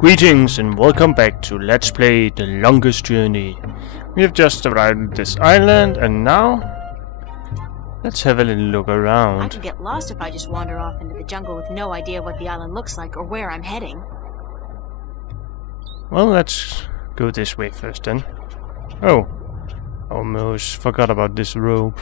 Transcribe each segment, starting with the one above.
Greetings and welcome back to Let's Play The Longest Journey. We have just arrived at this island and now let's have a little look around. I could get lost if I just wander off into the jungle with no idea what the island looks like or where I'm heading. Well, let's go this way first then. Oh, almost forgot about this rope.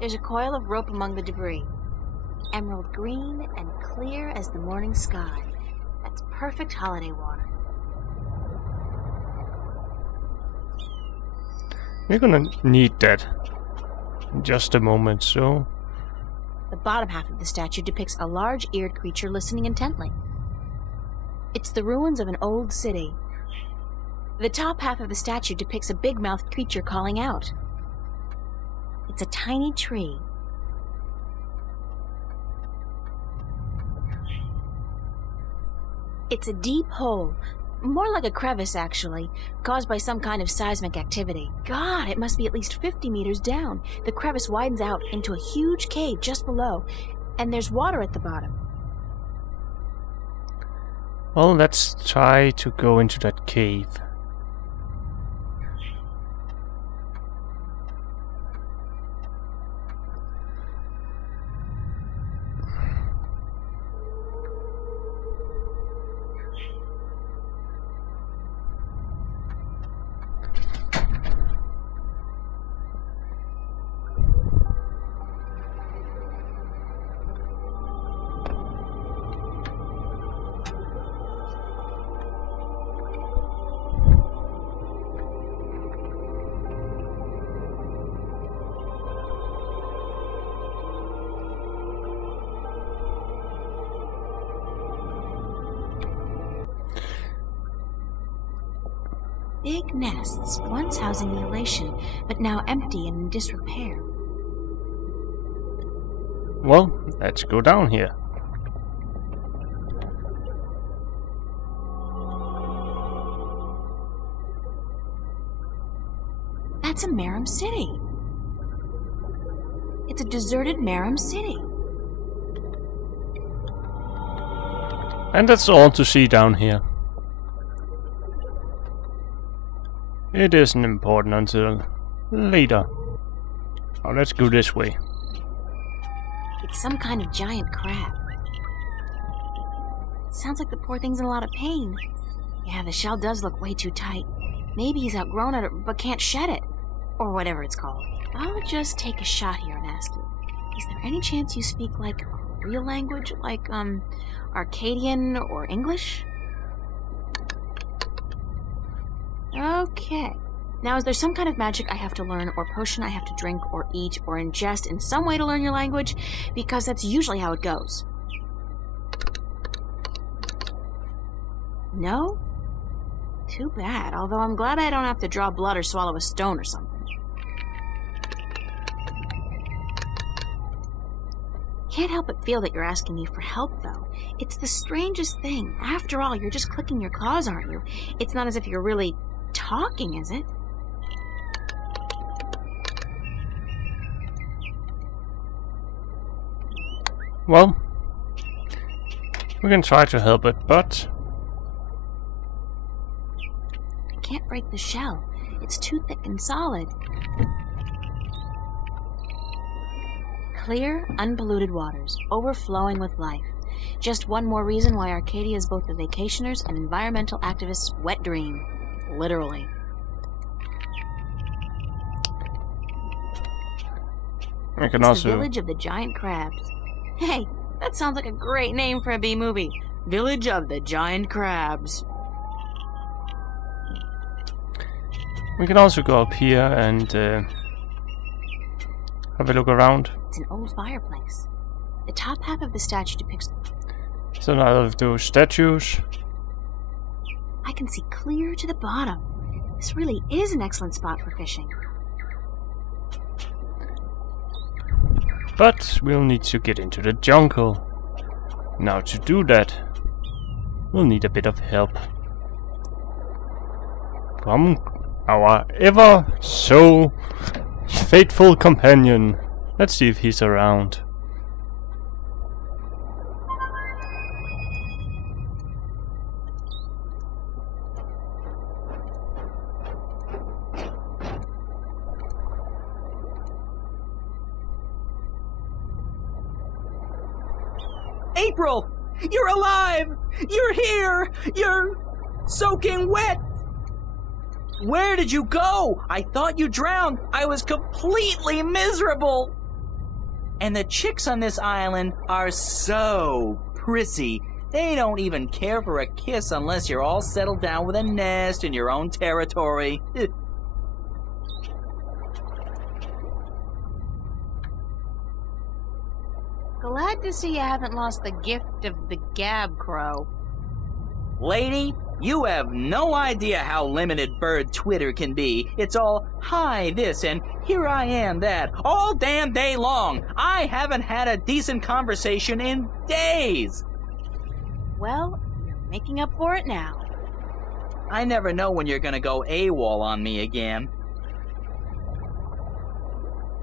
There's a coil of rope among the debris. Emerald green and clear as the morning sky. That's perfect holiday water. We're gonna need that in just a moment, so... The bottom half of the statue depicts a large-eared creature listening intently. It's the ruins of an old city. The top half of the statue depicts a big-mouthed creature calling out. It's a tiny tree. It's a deep hole, more like a crevice actually, caused by some kind of seismic activity. God, it must be at least 50 meters down. The crevice widens out into a huge cave just below, and there's water at the bottom. Well, let's try to go into that cave. Big nests, once housing the elation, but now empty and in disrepair. Well, let's go down here. That's a Marum city. It's a deserted Marum city. And that's all to see down here. It isn't important until later. Now let's go this way. It's some kind of giant crab. Sounds like the poor thing's in a lot of pain. Yeah, the shell does look way too tight. Maybe he's outgrown it but can't shed it. Or whatever it's called. I'll just take a shot here and ask you. Is there any chance you speak like a real language? Like, Arcadian or English? Okay. Now, is there some kind of magic I have to learn, or potion I have to drink, or eat, or ingest in some way to learn your language? Because that's usually how it goes. No? Too bad, although I'm glad I don't have to draw blood or swallow a stone or something. Can't help but feel that you're asking me for help, though. It's the strangest thing. After all, you're just clicking your claws, aren't you? It's not as if you're really talking, is it? Well, we can try to help it, but... I can't break the shell. It's too thick and solid. Clear, unpolluted waters, overflowing with life. Just one more reason why Arcadia is both the vacationers' and environmental activists' wet dream. Literally. I can it's also... the Village of the Giant Crabs. Hey, that sounds like a great name for a B-movie. Village of the Giant Crabs. We can also go up here and have a look around. It's an old fireplace. The top half of the statue depicts... It's another of those statues. I can see clear to the bottom. This really is an excellent spot for fishing. But we'll need to get into the jungle. Now to do that, we'll need a bit of help from our ever so faithful companion. Let's see if he's around. April! You're alive! You're here! You're soaking wet! Where did you go? I thought you drowned. I was completely miserable. And the chicks on this island are so prissy. They don't even care for a kiss unless you're all settled down with a nest in your own territory. Glad to see you haven't lost the gift of the gab, Crow. Lady, you have no idea how limited bird Twitter can be. It's all, hi this and here I am that, all damn day long. I haven't had a decent conversation in days. Well, you're making up for it now. I never know when you're gonna go AWOL on me again.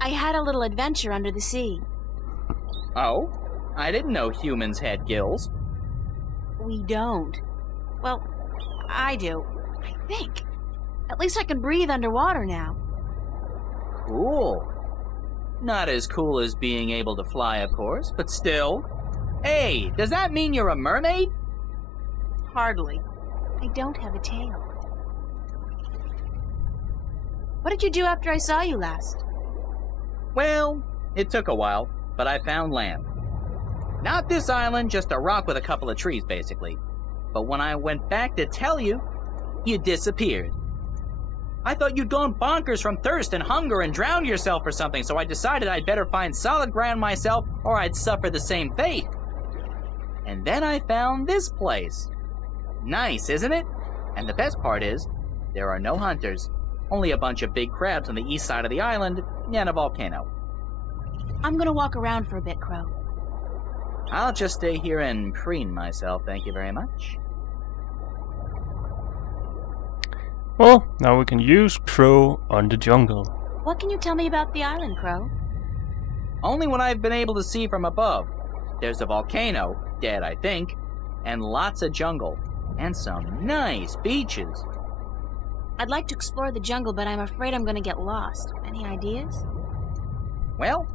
I had a little adventure under the sea. Oh? I didn't know humans had gills. We don't. Well, I do. I think. At least I can breathe underwater now. Cool. Not as cool as being able to fly, of course, but still. Hey, does that mean you're a mermaid? Hardly. I don't have a tail. What did you do after I saw you last? Well, it took a while, but I found land. Not this island, just a rock with a couple of trees, basically. But when I went back to tell you, you disappeared. I thought you'd gone bonkers from thirst and hunger and drowned yourself or something, so I decided I'd better find solid ground myself or I'd suffer the same fate. And then I found this place. Nice, isn't it? And the best part is, there are no hunters. Only a bunch of big crabs on the east side of the island and a volcano. I'm gonna walk around for a bit, Crow. I'll just stay here and preen myself, thank you very much. Well, now we can use Crow on the jungle. What can you tell me about the island, Crow? Only what I've been able to see from above. There's a volcano, dead I think, and lots of jungle, and some nice beaches. I'd like to explore the jungle, but I'm afraid I'm gonna get lost. Any ideas? Well,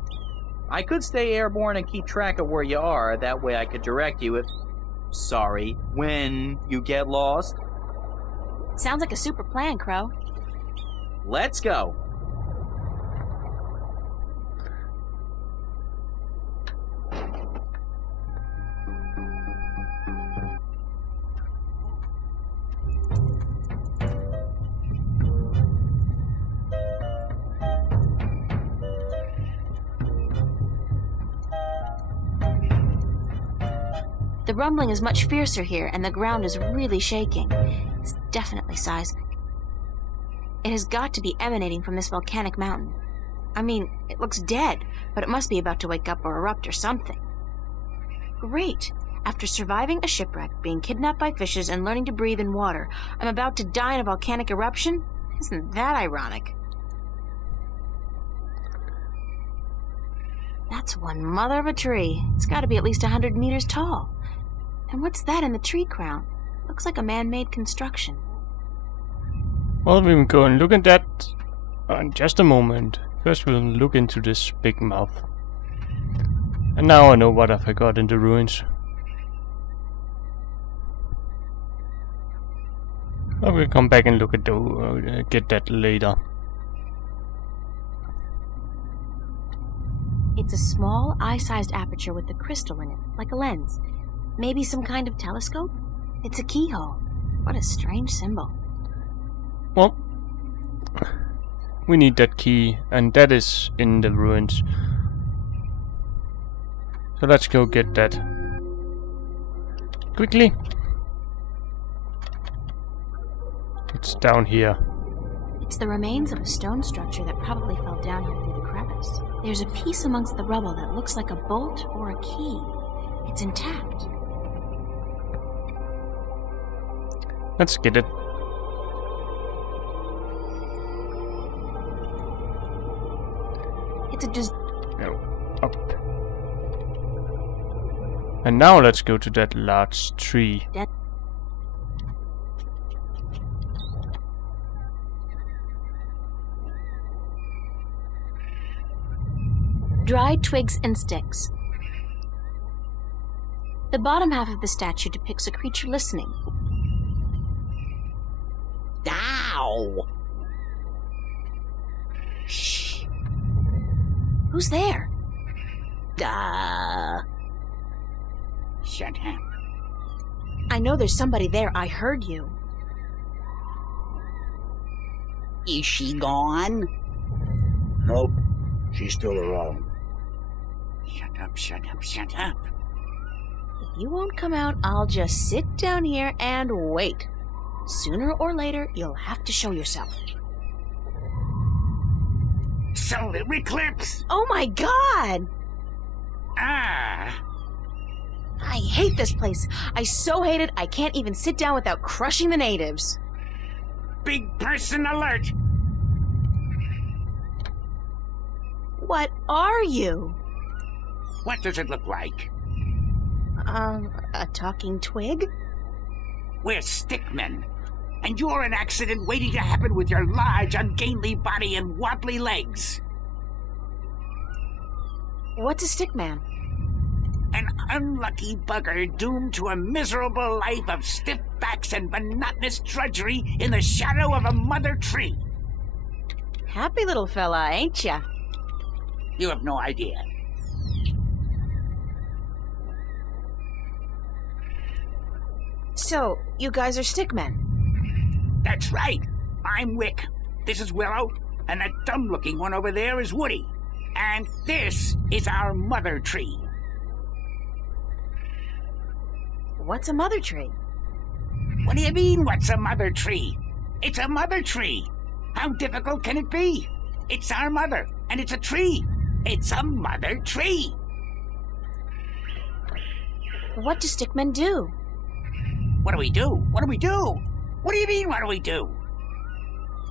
I could stay airborne and keep track of where you are. That way I could direct you if... Sorry, when you get lost. Sounds like a super plan, Crow. Let's go. The rumbling is much fiercer here, and the ground is really shaking. It's definitely seismic. It has got to be emanating from this volcanic mountain. I mean, it looks dead, but it must be about to wake up or erupt or something. Great! After surviving a shipwreck, being kidnapped by fishes, and learning to breathe in water, I'm about to die in a volcanic eruption? Isn't that ironic? That's one mother of a tree. It's got to be at least 100 meters tall. And what's that in the tree crown? Looks like a man-made construction. Well, we will go and look at that in just a moment. First we'll look into this big mouth. And now I know what I forgot in the ruins. I will come back and look at get that later. It's a small, eye-sized aperture with a crystal in it, like a lens. Maybe some kind of telescope? It's a keyhole. What a strange symbol. Well, we need that key, and that is in the ruins. So let's go get that. Quickly. It's down here. It's the remains of a stone structure that probably fell down here through the crevice. There's a piece amongst the rubble that looks like a bolt or a key. It's intact. Let's get it. It's a just... No, up. And now let's go to that large tree. Dried twigs and sticks. The bottom half of the statue depicts a creature listening. Ow! Shh. Who's there? Shut up. I know there's somebody there. I heard you. Is she gone? Nope. She's still around. Shut up, shut up, shut up. If you won't come out, I'll just sit down here and wait. Sooner or later, you'll have to show yourself. Solar eclipse! Oh my god! Ah! I hate this place. I so hate it, I can't even sit down without crushing the natives. Big person alert! What are you? What does it look like? A talking twig? We're stickmen. And you're an accident waiting to happen with your large, ungainly body and wobbly legs. What's a stickman? An unlucky bugger doomed to a miserable life of stiff backs and monotonous drudgery in the shadow of a mother tree. Happy little fella, ain't ya? You have no idea. So, you guys are stickmen? That's right. I'm Wick. This is Willow, and that dumb-looking one over there is Woody. And this is our mother tree. What's a mother tree? What do you mean, what's a mother tree? It's a mother tree. How difficult can it be? It's our mother, and it's a tree. It's a mother tree. What do stickmen do? What do we do? What do we do? What do you mean, what do we do?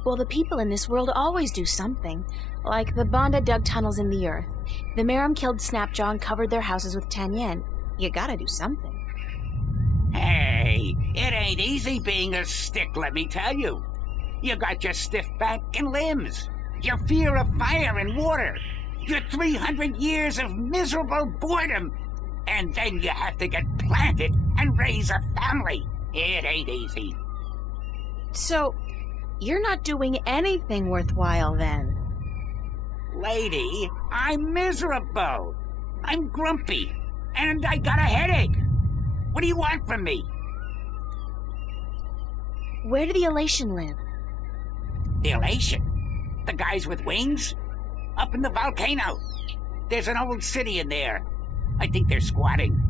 Well, the people in this world always do something. Like the Banda dug tunnels in the earth. The Merum killed Snapjaw and covered their houses with 10 yen. You gotta do something. Hey, it ain't easy being a stick, let me tell you. You got your stiff back and limbs, your fear of fire and water, your 300 years of miserable boredom, and then you have to get planted and raise a family. It ain't easy. So, you're not doing anything worthwhile then? Lady, I'm miserable. I'm grumpy, and I got a headache. What do you want from me? Where do the Elation live? The Elation? The guys with wings? Up in the volcano. There's an old city in there. I think they're squatting.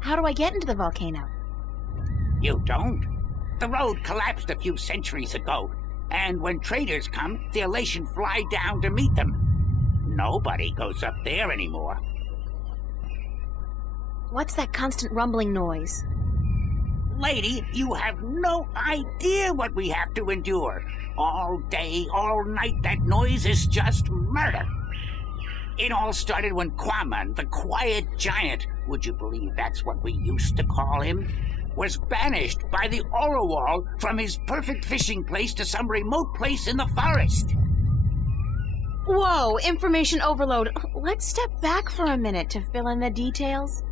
How do I get into the volcano? You don't. The road collapsed a few centuries ago, and when traders come, the Elation fly down to meet them. Nobody goes up there anymore. What's that constant rumbling noise? Lady, you have no idea what we have to endure. All day, all night, that noise is just murder. It all started when Kwaman, the quiet giant, would you believe that's what we used to call him, was banished by the Orowal from his perfect fishing place to some remote place in the forest. Whoa, information overload. Let's step back for a minute to fill in the details.